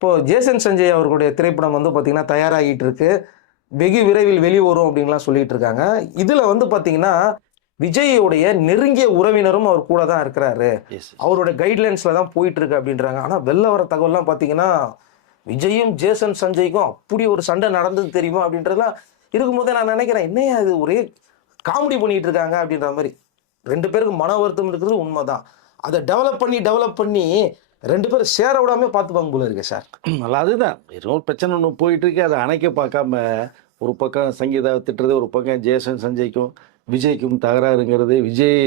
இப்போ ஜேசன் சஞ்சய் அவர்களுடைய திரைப்படம் வந்து பார்த்தீங்கன்னா தயாராகிட்டு இருக்கு. வெகு விரைவில் வெளிவரும் அப்படின்லாம் சொல்லிட்டு இருக்காங்க. இதுல வந்து பார்த்தீங்கன்னா, விஜய்யுடைய நெருங்கிய உறவினரும் அவர் கூட தான் இருக்கிறாரு. எஸ். அவரோட கைட்லைன்ஸ்ல தான் போயிட்டு இருக்கு அப்படின்றாங்க. ஆனா வெளில வர தகவல்லாம் பார்த்தீங்கன்னா, விஜயும் ஜேசன் சஞ்சய்க்கும் அப்படி ஒரு சண்டை நடந்தது தெரியுமா அப்படின்றதெல்லாம் இருக்கும்போதே நான் நினைக்கிறேன், என்னையா இது ஒரே காமெடி பண்ணிட்டு இருக்காங்க அப்படின்ற மாரி. 2 பேருக்கு மன வருத்தம் இருக்கிறது உண்மைதான். அதை டெவலப் பண்ணி 2 பேரும் சேர விடாம பார்த்துப்பாங்க போல இருக்கு சார். அதுதான் ஏதோ ஒரு பிரச்சனை ஒன்று போயிட்டு இருக்கு. அதை அணைக்க பார்க்காம ஒரு பக்கம் சங்கீதா திட்டுறது, ஒரு பக்கம் ஜேசன் சஞ்சய்க்கும் விஜய்க்கும் தகராறுங்கிறது, விஜய்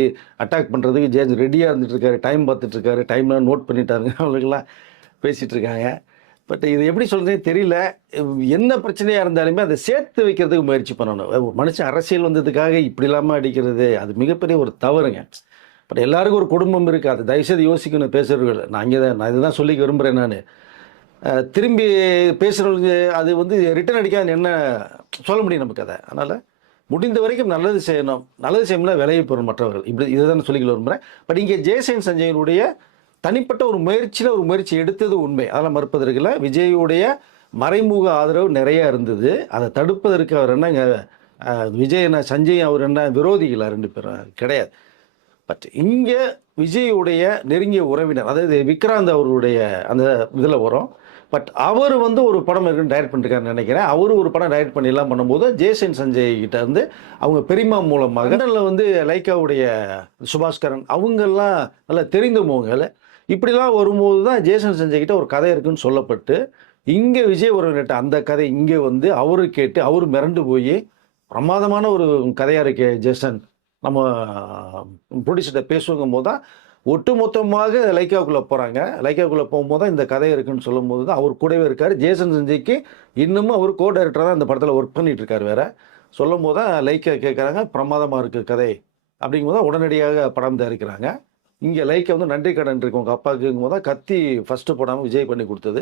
அட்டாக் பண்ணுறதுக்கு ஜேஜ் ரெடியாக இருந்துட்டு இருக்காரு, டைம் பார்த்துட்டு இருக்காரு, டைம்லாம் நோட் பண்ணிட்டாருங்க அவங்களுக்கெல்லாம் பேசிகிட்டு இருக்காங்க. பட் இது எப்படி சொல்கிறதே தெரியல. என்ன பிரச்சனையாக இருந்தாலுமே அதை சேர்த்து வைக்கிறதுக்கு முயற்சி பண்ணணும். ஒரு மனுஷன் அரசியல் வந்ததுக்காக இப்படி இல்லாமல் அடிக்கிறது அது மிகப்பெரிய ஒரு தவறுங்க. பட் எல்லாருக்கும் ஒரு குடும்பம் இருக்குது. அது தயவுசெய்து யோசிக்கணும் பேசுகிறவர்கள். நான் இதுதான் சொல்லிக்க விரும்புகிறேன். நான் திரும்பி பேசுகிறவங்களுக்கு அது வந்து ரிட்டர்ன் அடிக்காதுன்னு என்ன சொல்ல முடியும் நமக்கு அதை. அதனால் முடிந்த வரைக்கும் நல்லது செய்யணும். நல்லது செய்யணும்னா விலகி போகிற மற்றவர்கள் இப்படி இதை தான் சொல்லிக்க விரும்புகிறேன். பட் இங்கே ஜேசன் சஞ்சயனுடைய தனிப்பட்ட ஒரு முயற்சி எடுத்தது உண்மை, அதெல்லாம் மறுப்பதற்கில்ல. விஜயுடைய மறைமுக ஆதரவு நிறையா இருந்தது. அதை தடுப்பதற்கு அவர் என்னங்க, விஜய் என்ன சஞ்சய் அவர் என்ன விரோதிகளா 2 பேரும் கிடையாது. பட் இங்கே விஜயுடைய நெருங்கிய உறவினர், அதாவது விக்ராந்த் அவருடைய அந்த இதில் வரும். பட் அவர் வந்து ஒரு படம் இருக்குன்னு டைரக்ட் பண்ணிருக்காருன்னு நினைக்கிறேன். அவரு ஒரு படம் டைரக்ட் பண்ணிலாம் பண்ணும்போது ஜேசன் சஞ்சய் கிட்ட இருந்து அவங்க பெரியம்மா மூலமாக லண்டனில் வந்து லைக்காவுடைய சுபாஷ்கரன் அவங்கெல்லாம் நல்லா தெரிந்தவங்க. இப்படிலாம் வரும்போது தான் ஜேசன் சஞ்சய் கிட்ட ஒரு கதை இருக்குன்னு சொல்லப்பட்டு இங்கே விஜய் உறவினர்கிட்ட அந்த கதை இங்கே வந்து அவரு கேட்டு அவரு மிரண்டு போய் பிரமாதமான ஒரு கதையாக இருக்கே ஜேசன், நம்ம ப்ரொடியூசர்கிட்ட பேசுவோங்கும் போது தான் ஒட்டுமொத்தமாக லைக்காவுக்குள்ளே போகிறாங்க. லைக்காவுக்குள்ளே போகும்போது தான் இந்த கதை இருக்குன்னு சொல்லும் போது தான் அவர் கூடவே இருக்கார். ஜேசன் சஞ்சய்க்கு இன்னமும் அவர் கோ டைரக்டராக தான் இந்த படத்தில் ஒர்க் பண்ணிட்டு இருக்கார். வேற சொல்லும் போது தான் லைக்கா கேட்குறாங்க, பிரமாதமாக இருக்குது கதை அப்படிங்கும்போது தான் உடனடியாக படம் தயாரிக்கிறாங்க. இங்கே லைக்கை வந்து நன்றி கடன் இருக்கு உங்கள் அப்பாவுக்குங்கும் போது தான் கத்தி ஃபஸ்ட்டு படம் விஜய் பண்ணி கொடுத்தது.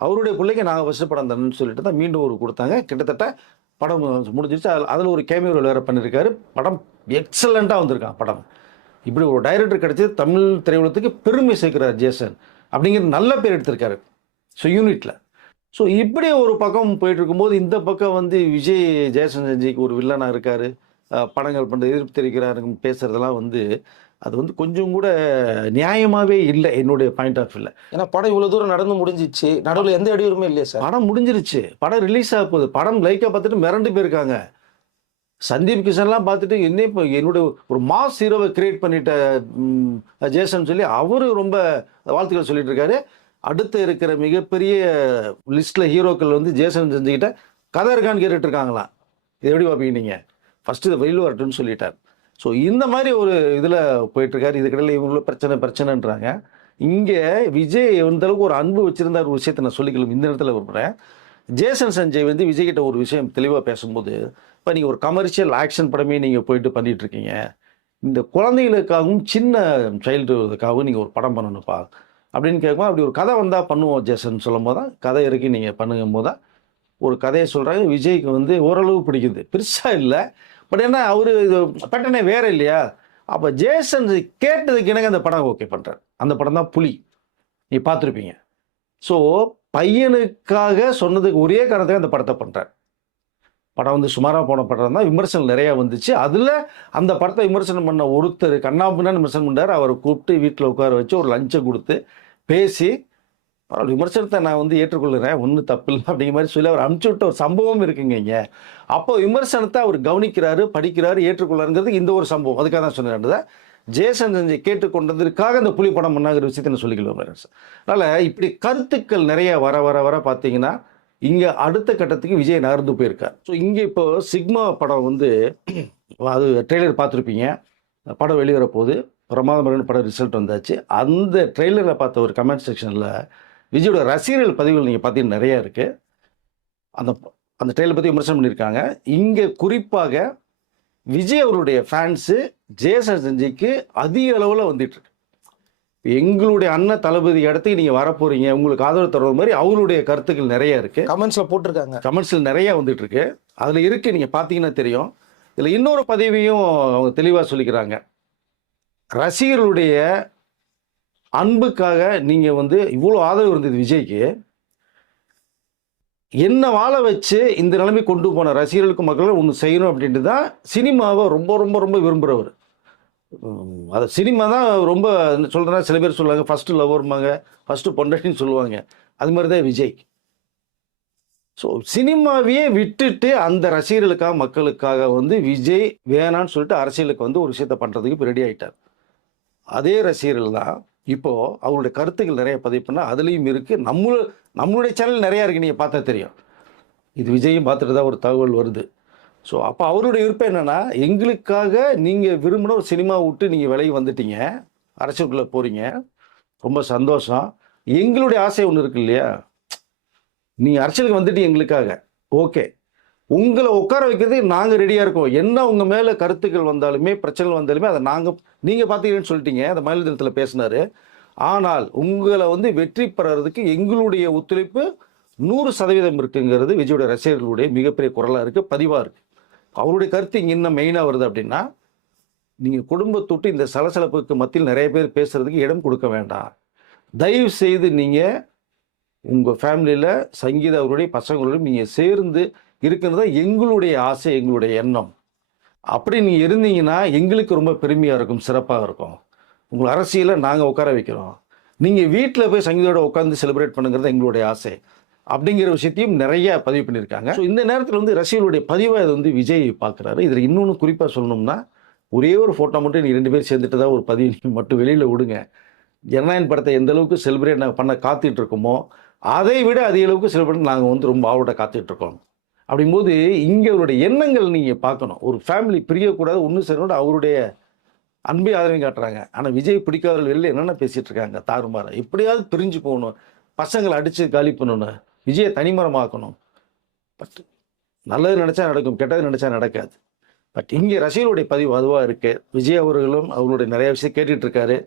அவருடைய பிள்ளைக்கு நாங்கள் ஃபஸ்ட்டு படம் தரணும்னு சொல்லிட்டு தான் மீண்டும் ஒரு கொடுத்தாங்க. கிட்டத்தட்ட படம் முடிஞ்சிருச்சு. அதில் ஒரு கேமியோ வேறு பண்ணியிருக்காரு. படம் எக்ஸலண்ட்டாக வந்திருக்கான் படம். இப்படி ஒரு டைரக்டர் கிடைச்சி தமிழ் திரையுலகத்துக்கு பெருமை சேர்க்கிறார் ஜேசன் அப்படிங்கிற நல்ல பேர் எடுத்திருக்காரு. ஸோ யூனிட்டில் ஸோ இப்படி ஒரு பக்கம் போயிட்டு இருக்கும்போது இந்த பக்கம் வந்து விஜய் ஜேசன் சஞ்சய்க்கு ஒரு வில்லனாக இருக்கார், படங்கள் பண்ணுறது எதிர்ப்பு தெரிவிக்கிறாரு பேசுகிறதெல்லாம் வந்து அது வந்து கொஞ்சம் கூட நியாயமாகவே இல்லை என்னுடைய பாயிண்ட் ஆஃப் வியூவில். ஏன்னா படம் இவ்வளோ தூரம் நடந்து முடிஞ்சிச்சு, நடுவில் எந்த இடையூறுமே இல்லையா சார்? படம் முடிஞ்சிருச்சு, படம் ரிலீஸ் ஆக போகுது. படம் லைக்காக பார்த்துட்டு மிரண்டு போயிருக்காங்க. சந்தீப் கிஷன்லாம் பார்த்துட்டு என்ன இப்போ என்னுடைய ஒரு மாஸ் ஹீரோவை கிரியேட் பண்ணிட்ட ஜேசன் சொல்லி அவரு ரொம்ப வாழ்த்துக்கள் சொல்லிட்டு இருக்காரு. அடுத்து இருக்கிற மிகப்பெரிய லிஸ்ட்டில் ஹீரோக்கள் வந்து ஜேசன் செஞ்சுக்கிட்ட கதை இருக்கான்னு கேட்டுட்டு இருக்காங்களாம். இது எப்படி பார்ப்பீங்க நீங்கள்? ஃபஸ்ட்டு இதை வெளியில் வரட்டுன்னு சொல்லிட்டார். ஸோ இந்த மாதிரி ஒரு இதில் போயிட்டுருக்காரு. இதுக்கிடையில் இவங்களும் பிரச்சனைன்றாங்க. இங்கே விஜய் எந்த அளவுக்கு ஒரு அன்பு வச்சுருந்த ஒரு விஷயத்தை நான் சொல்லிக்கலாம் இந்த இடத்துல விரும்புகிறேன். ஜேசன் சஞ்சய் வந்து விஜய்கிட்ட ஒரு விஷயம் தெளிவாக பேசும்போது, இப்போ நீங்கள் ஒரு கமர்ஷியல் ஆக்ஷன் படமே நீங்கள் போயிட்டு பண்ணிகிட்ருக்கீங்க, இந்த குழந்தைகளுக்காகவும் சின்ன சைல்டுக்காகவும் நீங்கள் ஒரு படம் பண்ணணும்ப்பா அப்படின்னு கேட்கும்போது, அப்படி ஒரு கதை வந்தால் பண்ணுவோம் ஜேசன் சொல்லும் போது தான் கதை இறக்கி நீங்கள் பண்ணுங்கும் போது தான் ஒரு கதையை சொல்கிறாங்க. விஜய்க்கு வந்து ஓரளவு பிடிக்குது, பெருசாக இல்லை. பட் ஏன்னா அவர் இது பேட்டர்னே வேறு இல்லையா? அப்போ ஜேசன் கேட்டதுக்கு எனக்கு அந்த படம் ஓகே பண்ணுறார். அந்த படம் தான் புலி, நீ பார்த்துருப்பீங்க. ஸோ பையனுக்காக சொன்னதுக்கு ஒரே காரணத்துக்கு அந்த படத்தை பண்ணுறார். படம் வந்து சுமாராக போன படம் தான், விமர்சனம் நிறையா வந்துச்சு. அதில் அந்த படத்தை விமர்சனம் பண்ண ஒருத்தர் கண்ணாபின்னான்னு விமர்சனம் பண்ணார். அவரை கூப்பிட்டு வீட்டில் உட்கார வச்சு ஒரு லஞ்சை கொடுத்து பேசி விமர்சனத்தை நான் வந்து ஏற்றுக்கொள்கிறேன், ஒன்றும் தப்பு இல்லை அப்படிங்கிற மாதிரி சொல்லி அவர் அனுப்பிச்சு விட்ட ஒரு சம்பவம் இருக்குங்க இங்கே. அப்போ விமர்சனத்தை அவர் கவனிக்கிறாரு, படிக்கிறாரு, ஏற்றுக்கொள்ளாருங்கிறது இந்த ஒரு சம்பவம். அதுக்காக தான் சொன்னேன். ஜேசன் சஞ்சய் கேட்டுக்கொண்டதற்காக அந்த புலி படம் பண்ணாங்கிற விஷயத்தை நான் சொல்லிக்கலாம் சார். அதனால் இப்படி கருத்துக்கள் நிறைய வர வர வர பார்த்தீங்கன்னா இங்கே அடுத்த கட்டத்துக்கு விஜய் நகர்ந்து போயிருக்கார். ஸோ இங்கே இப்போ சிக்மா படம் வந்து அது ட்ரெய்லர் பார்த்துருப்பீங்க. படம் வெளிவர போது பிரமாதமான படம் ரிசல்ட் வந்தாச்சு. அந்த ட்ரெய்லரில் பார்த்த ஒரு கமெண்ட் செக்ஷனில் விஜயோட ரசிகர்கள் பதிவுகள் நீங்கள் பார்த்தீங்கன்னா நிறையா இருக்குது. அந்த ட்ரெய்லர் பற்றி விமர்சனம் பண்ணியிருக்காங்க. இங்கே குறிப்பாக விஜய் அவருடைய ஃபேன்ஸு ஜேசன் சஞ்சய்க்கு அதிக அளவில் வந்துட்டுருக்கு. எங்களுடைய அண்ணன் தளபதி இடத்துக்கு நீங்கள் வரப்போகிறீங்க, உங்களுக்கு ஆதரவு தர்ற மாதிரி அவருடைய கருத்துக்கள் நிறையா இருக்குது. கமெண்ட்ஸில் போட்டிருக்காங்க, கமெண்ட்ஸில் நிறையா வந்துட்டுருக்கு. அதில் இருக்குது, நீங்கள் பார்த்தீங்கன்னா தெரியும். இதில் இன்னொரு பதிவையும் அவங்க தெளிவாக சொல்லிக்கிறாங்க. ரசிகர்களுடைய அன்புக்காக நீங்கள் வந்து இவ்வளோ ஆதரவு இருந்தது விஜய்க்கு, என்ன வாழ வச்சு இந்த நிலைமை கொண்டு போன ரசிகர்களுக்கும் மக்களும் ஒன்று செய்யணும் அப்படின்ட்டு தான் சினிமாவை ரொம்ப ரொம்ப ரொம்ப விரும்புகிறவர். அது சினிமா தான் ரொம்ப சொல்கிறேன்னா சில பேர் சொல்லுவாங்க ஃபஸ்ட்டு லவ்வர்மாங்க, ஃபஸ்ட்டு பொண்டாட்டின்னு சொல்லுவாங்க. அது மாதிரி தான் விஜய். ஸோ சினிமாவையே விட்டுட்டு அந்த ரசிகர்களுக்காக மக்களுக்காக வந்து விஜய் வேணான்னு சொல்லிட்டு அரசியலுக்கு வந்து ஒரு விஷயத்த பண்ணுறதுக்கு இப்போ ரெடி ஆகிட்டார். அதே ரசிகர்கள் தான் இப்போது அவருடைய கருத்துக்கள் நிறைய பதிவு பண்ணால் அதுலேயும் இருக்குது. நம்மளுடைய சேனல் நிறையா இருக்குது, நீங்கள் பார்த்தா தெரியும். இது விஜயும் பார்த்துட்டு தான் ஒரு தகவல் வருது. ஸோ அப்போ அவருடைய விருப்பம் என்னென்னா, எங்களுக்காக நீங்கள் விரும்பின ஒரு சினிமா விட்டு நீங்கள் விலகி வந்துட்டீங்க, அரசியலுக்குள்ளே போகிறீங்க, ரொம்ப சந்தோஷம். எங்களுடைய ஆசை ஒன்று இருக்கு இல்லையா, நீங்கள் அரசியலுக்கு வந்துட்டு எங்களுக்காக ஓகே, உங்களை உட்கார வைக்கிறதுக்கு நாங்கள் ரெடியாக இருக்கோம். என்ன உங்கள் மேலே கருத்துக்கள் வந்தாலுமே பிரச்சனைகள் வந்தாலுமே அதை நீங்கள் பார்த்துக்கிறேன்னு சொல்லிட்டீங்க. அந்த மகளிர் தினத்தில் பேசினார். ஆனால் உங்களை வந்து வெற்றி பெறறதுக்கு எங்களுடைய ஒத்துழைப்பு 100% இருக்குங்கிறது விஜயோட ரசிகர்களுடைய மிகப்பெரிய குரலாக இருக்குது, பதிவாக இருக்குது. அவருடைய கருத்து இங்கே இன்னும் மெயினாக வருது அப்படின்னா, நீங்கள் குடும்பத்தொட்டு இந்த சலசலப்புக்கு மத்தியில் நிறைய பேர் பேசுகிறதுக்கு இடம் கொடுக்க வேண்டாம். தயவு செய்து நீங்கள் உங்கள் ஃபேமிலியில் சங்கீதா அவருடைய பசங்களோடும் நீங்கள் சேர்ந்து இருக்கிறது தான் எங்களுடைய ஆசை, எங்களுடைய எண்ணம். அப்படி நீங்கள் இருந்தீங்கன்னா எங்களுக்கு ரொம்ப பெருமையாக இருக்கும், சிறப்பாக இருக்கும். உங்கள் அரசியலில் நாங்கள் உட்கார வைக்கிறோம், நீங்கள் வீட்டில் போய் சங்கீதோட உட்காந்து செலிப்ரேட் பண்ணுங்கிறது எங்களுடைய ஆசை அப்படிங்கிற விஷயத்தையும் நிறைய பதிவு பண்ணியிருக்காங்க. ஸோ இந்த நேரத்தில் வந்து ரசிகர்களுடைய பதிவாக இது வந்து விஜய் பார்க்குறாரு. இதில் இன்னொன்று குறிப்பாக சொல்லணும்னா, ஒரே ஒரு ஃபோட்டோ மட்டும் நீங்கள் 2 பேர் சேர்ந்துட்டு தான் ஒரு பதிவு மட்டும் வெளியில் விடுங்க. ஜனநாயகன் படத்தை எந்த அளவுக்கு செலிப்ரேட் பண்ண காத்துட்டு இருக்கோமோ அதை விட அதிக அளவுக்கு செலிப்ரேட் நாங்கள் வந்து ரொம்ப ஆவலோட காத்துட்ருக்கோம். அப்படிங்கும்போது இங்கே அவருடைய எண்ணங்கள் நீங்கள் பார்க்கணும். ஒரு ஃபேமிலி பிரியக்கூடாது, ஒன்று சேரணும், அவருடைய அன்பை ஆதரவையும் காட்டுறாங்க. ஆனால் விஜய் பிடிக்காதவர்கள் வெளியில் என்னென்ன பேசிகிட்டு இருக்காங்க, தாறுமாற எப்படியாவது பிரிஞ்சு போகணும், பசங்களை அடித்து காலி பண்ணணும், விஜயை தனிமரமாக்கணும். பட் நல்லது நினச்சா நடக்கும், கெட்டது நினச்சா நடக்காது. பட் இங்கே ரசிகர்களுடைய பதிவு அதுவாக இருக்குது. விஜய் அவர்களும் அவருடைய நிறைய விஷயம் கேட்டுட்ருக்காரு.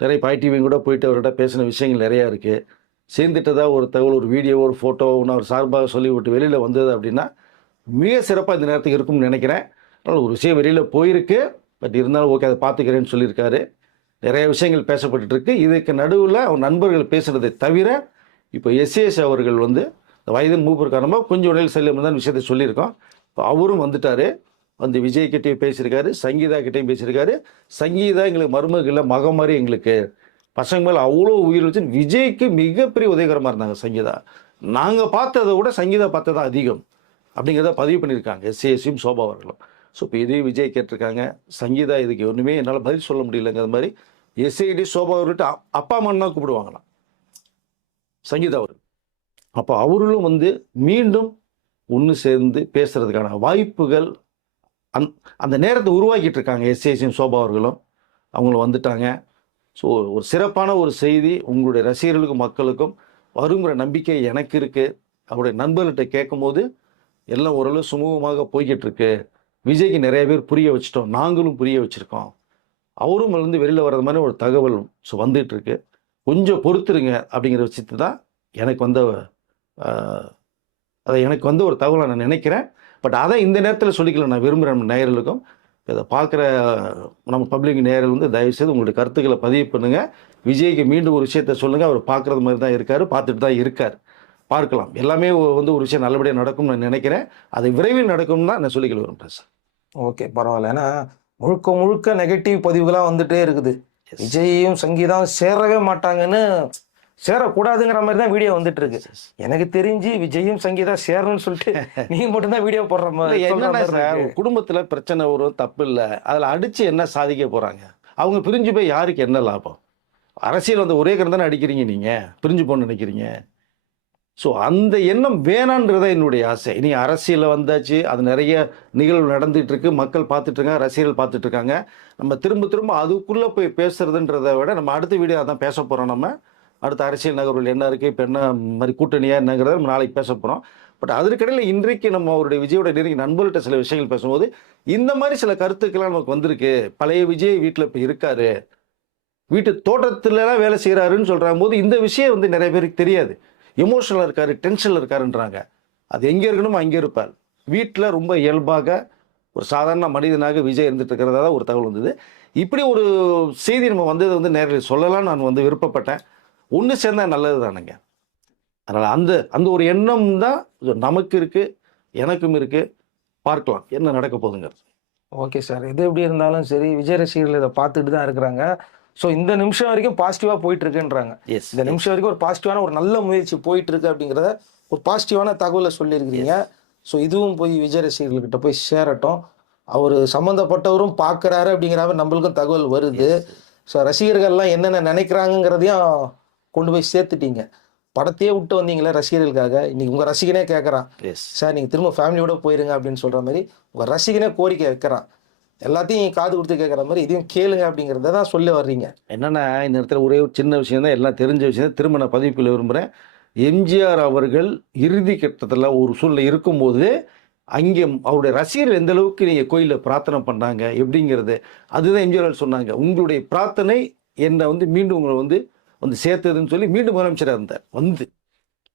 நிறைய டிவியும் கூட போயிட்டு அவர்கிட்ட பேசின விஷயங்கள் நிறையா இருக்குது. சேர்ந்துட்டதாக ஒரு தகவல், ஒரு வீடியோ, ஒரு ஃபோட்டோ ஒன்று அவர் சார்பாக சொல்லிவிட்டு வெளியில் வந்தது அப்படின்னா மிக சிறப்பாக இந்த நேரத்துக்கு இருக்கும்னு நினைக்கிறேன். அதனால் ஒரு விஷயம் வெளியில் போயிருக்கு, பட் இருந்தாலும் ஓகே அதை பார்த்துக்கிறேன்னு சொல்லியிருக்காரு. நிறைய விஷயங்கள் பேசப்பட்டுருக்கு. இதுக்கு நடுவில் அவர் நண்பர்கள் பேசுகிறதை தவிர இப்போ எஸ்ஏஎஸ் அவர்கள் வந்து வயதின் மூப்பர் காரணமாக கொஞ்சம் உடல் செல்லும் தான் விஷயத்தை சொல்லியிருக்கோம். இப்போ அவரும் வந்துட்டார், வந்து விஜய் கிட்டேயும் பேசியிருக்காரு, சங்கீதா கிட்டேயும் பேசியிருக்காரு. சங்கீதா எங்களுக்கு மருமகள் இல்லை, மகம் மாதிரி எங்களுக்கு பசங்க மேலே அவ்வளோ உயிர் வச்சு விஜய்க்கு மிகப்பெரிய உதவிகரமாக இருந்தாங்க சங்கீதா. நாங்கள் பார்த்ததை விட சங்கீதா பார்த்தது அதிகம் அப்படிங்கிறத பதிவு பண்ணியிருக்காங்க எஸ்ஏஎஸையும் சோபா அவர்களும். ஸோ இப்போ இதையும் விஜய் கேட்டிருக்காங்க. சங்கீதா இதுக்கு ஒன்றுமே என்னால் பதில் சொல்ல முடியலங்கிற மாதிரி எஸ்ஐடி சோபா அவர்கிட்ட அப்பா அம்மான்னு தான் கூப்பிடுவாங்களாம் சங்கீதா அவர்கள். அப்போ அவர்களும் வந்து மீண்டும் ஒன்று சேர்ந்து பேசுகிறதுக்கான வாய்ப்புகள் அந்த நேரத்தை உருவாக்கிட்டு இருக்காங்க. எஸ்ஏஎஸையும் சோபா அவர்களும் அவங்களும் வந்துட்டாங்க. ஸோ ஒரு சிறப்பான ஒரு செய்தி உங்களுடைய ரசிகர்களுக்கும் மக்களுக்கும் வருங்கிற நம்பிக்கை எனக்கு இருக்குது. அவருடைய நண்பர்கள்ட்ட கேட்கும் போது எல்லாம் ஓரளவு சுமூகமாக போய்கிட்டு இருக்கு. விஜய்க்கு நிறைய பேர் புரிய வச்சிட்டோம், நாங்களும் புரிய வச்சுருக்கோம், அவரும் வந்து வெளியில் வர்றது மாதிரி ஒரு தகவல் ஸோ வந்துகிட்ருக்கு. கொஞ்சம் பொறுத்துருங்க அப்படிங்கிற விஷயத்து தான் எனக்கு வந்த அதை எனக்கு வந்து ஒரு தகவலை நான் நினைக்கிறேன். பட் அதை இந்த நேரத்தில் சொல்லிக்கல நான் விரும்புகிறேன். நம்ம நேயர்களுக்கும் இதை பார்க்குற நம்ம பப்ளிக் நேயர்கள் வந்து தயவுசெய்து உங்களுடைய கருத்துக்களை பதிவு பண்ணுங்கள். விஜய்க்கு மீண்டும் ஒரு விஷயத்த சொல்லுங்கள். அவர் பார்க்குறது மாதிரி தான் இருக்கார், பார்த்துட்டு தான் இருக்கார். பார்க்கலாம், எல்லாமே வந்து ஒரு விஷயம் நல்லபடியாக நடக்கும்னு நான் நினைக்கிறேன். அது விரைவில் நடக்கும் தான் நான் சொல்லிக்கல விரும்புகிறேன் சார். ஓகே, பரவாயில்ல. ஏன்னா முழுக்க முழுக்க நெகட்டிவ் பதிவுகளாக வந்துட்டே இருக்குது. விஜயும் சங்கீதாவும் சேரவே மாட்டாங்கன்னு, சேரக்கூடாதுங்கிற மாதிரி தான் வீடியோ வந்துட்டு இருக்கு. எனக்கு தெரிஞ்சு விஜயும் சங்கீதா சேரணும்னு சொல்லிட்டு நீங்க மட்டும்தான் வீடியோ போடுற மாதிரி. என்னன்னா சார், குடும்பத்துல பிரச்சனை வரும், தப்பு இல்லை, அதில் அடிச்சு என்ன சாதிக்க போறாங்க? அவங்க பிரிஞ்சு போய் யாருக்கு என்ன லாபம்? அரசியல் வந்து ஒரே கரம் தானே அடிக்கிறீங்க, நீங்க பிரிஞ்சு போன்னு நினைக்கிறீங்க. ஸோ அந்த எண்ணம் வேணான்றதான் என்னுடைய ஆசை. இனி அரசியலில் வந்தாச்சு, அது நிறைய நிகழ்வு நடந்துகிட்டு இருக்கு, மக்கள் பார்த்துட்டு இருக்காங்க, ரசிகர்கள் பார்த்துட்டு இருக்காங்க. நம்ம திரும்ப திரும்ப அதுக்குள்ளே போய் பேசுறதுன்றதை விட நம்ம அடுத்த வீடியோ அதான் பேச போகிறோம். நம்ம அடுத்த அரசியல் நகர்வுகள் என்ன இருக்குது, இப்போ என்ன மாதிரி கூட்டணியாக என்னங்கிறத நம்ம நாளைக்கு பேச போகிறோம். பட் அதற்கிடையில் இன்றைக்கு நம்ம அவருடைய விஜயோட நெருங்கி நண்பர்கள்ட்ட சில விஷயங்கள் பேசும்போது இந்த மாதிரி சில கருத்துக்கள்லாம் நமக்கு வந்திருக்கு. பழைய விஜய் வீட்டில் இப்போ இருக்காரு, வீட்டு தோட்டத்துலலாம் வேலை செய்கிறாருன்னு சொல்கிற போது இந்த விஷயம் வந்து நிறைய பேருக்கு தெரியாது. எமோஷனலாக இருக்காரு, டென்ஷனில் இருக்காருன்றாங்க. அது எங்கே இருக்கணுமோ அங்கே இருப்பார். வீட்டில் ரொம்ப இயல்பாக ஒரு சாதாரண மனிதனாக விஜய் இருந்துட்டு இருக்கிறதா தான் ஒரு தகவல் வந்தது. இப்படி ஒரு செய்தி நம்ம வந்தது வந்து நேரில் சொல்லலாம்னு நான் வந்து விருப்பப்பட்டேன். ஒன்று சேர்ந்தால் நல்லது தானுங்க. அதனால் அந்த அந்த ஒரு எண்ணம் தான் நமக்கு இருக்குது, எனக்கும் இருக்குது. பார்க்கலாம் என்ன நடக்க போகுதுங்கிறது. Okay sir. எது எப்படி இருந்தாலும் சரி, விஜய் ரசிகர்கள் இதை பார்த்துட்டு தான் இருக்கிறாங்க. ஸோ இந்த நிமிஷம் வரைக்கும் பாசிட்டிவாக போயிட்டு இருக்குன்றாங்க. எஸ் இந்த நிமிஷம் வரைக்கும் ஒரு பாசிட்டிவான ஒரு நல்ல முயற்சி போயிட்டு இருக்கு அப்படிங்கிறத ஒரு பாசிட்டிவான தகவலை சொல்லியிருக்கிறீங்க. ஸோ இதுவும் போய் விஜய் ரசிகர்கள்கிட்ட போய் சேரட்டும். அவர் சம்மந்தப்பட்டவரும் பார்க்குறாரு அப்படிங்கிற மாதிரி நம்மளுக்கும் தகவல் வருது. ஸோ ரசிகர்கள்லாம் என்னென்ன நினைக்கிறாங்கிறதையும் கொண்டு போய் சேர்த்துட்டீங்க. படத்தையே விட்டு வந்தீங்களே ரசிகர்களுக்காக, இன்னைக்கு உங்கள் ரசிகனே கேட்குறான், எஸ் சார் நீங்கள் திரும்ப ஃபேமிலியோட போயிருங்க அப்படின்னு சொல்கிற மாதிரி உங்கள் ரசிகனே கோரிக்கை வைக்கிறான். எல்லாத்தையும் காது கொடுத்து கேட்குற மாதிரி இதையும் கேளுங்க அப்படிங்கிறத தான் சொல்ல வர்றீங்க. என்னென்னா இந்த இடத்துல ஒரே ஒரு சின்ன விஷயம் தான், எல்லாம் தெரிஞ்ச விஷயம் தான், திரும்ப நான் பதிவுக்குள்ள விரும்புகிறேன். எம்ஜிஆர் அவர்கள் இறுதி கட்டத்தில் ஒரு சூழ்நிலை இருக்கும்போது அங்கே அவருடைய ரசிகர்கள் எந்த அளவுக்கு நீங்கள் கோயிலில் பிரார்த்தனை பண்ணாங்க எப்படிங்கிறது, அதுதான் எம்ஜிஆர் சொன்னாங்க. உங்களுடைய பிரார்த்தனை என்னை மீண்டும் உங்களை வந்து சேர்த்ததுன்னு சொல்லி மீண்டும் முதலமைச்சராக இருந்தார்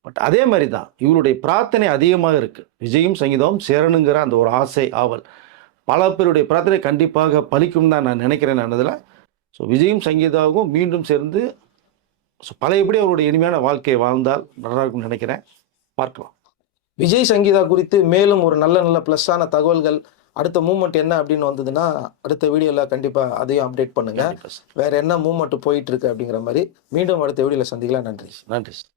பட் அதே மாதிரி தான் இவருடைய பிரார்த்தனை அதிகமாக இருக்குது. விஜயும் சங்கீதாவும் சேரணுங்கிற அந்த ஒரு ஆசை, ஆவல் பல பேருடைய பிரார்த்தனை கண்டிப்பாக பலிக்கும் தான் நான் நினைக்கிறேன். நான் அதில் ஸோ விஜயும் சங்கீதாவும் மீண்டும் சேர்ந்து பழையபடி அவருடைய இனிமையான வாழ்க்கையை வாழ்ந்தால் நல்லா இருக்கும்னு நினைக்கிறேன். பார்க்கலாம். விஜய் சங்கீதா குறித்து மேலும் ஒரு நல்ல நல்ல ப்ளஸ்ஸான தகவல்கள், அடுத்த மூமெண்ட் என்ன அப்படின்னு வந்ததுன்னா அடுத்த வீடியோவில் கண்டிப்பாக அதையும் அப்டேட் பண்ணுங்கள். வேறு என்ன மூமெண்ட் போயிட்டு இருக்கு அப்படிங்கிற மாதிரி மீண்டும் அடுத்த வீடியோவில் சந்திக்கலாம். நன்றி. நன்றி.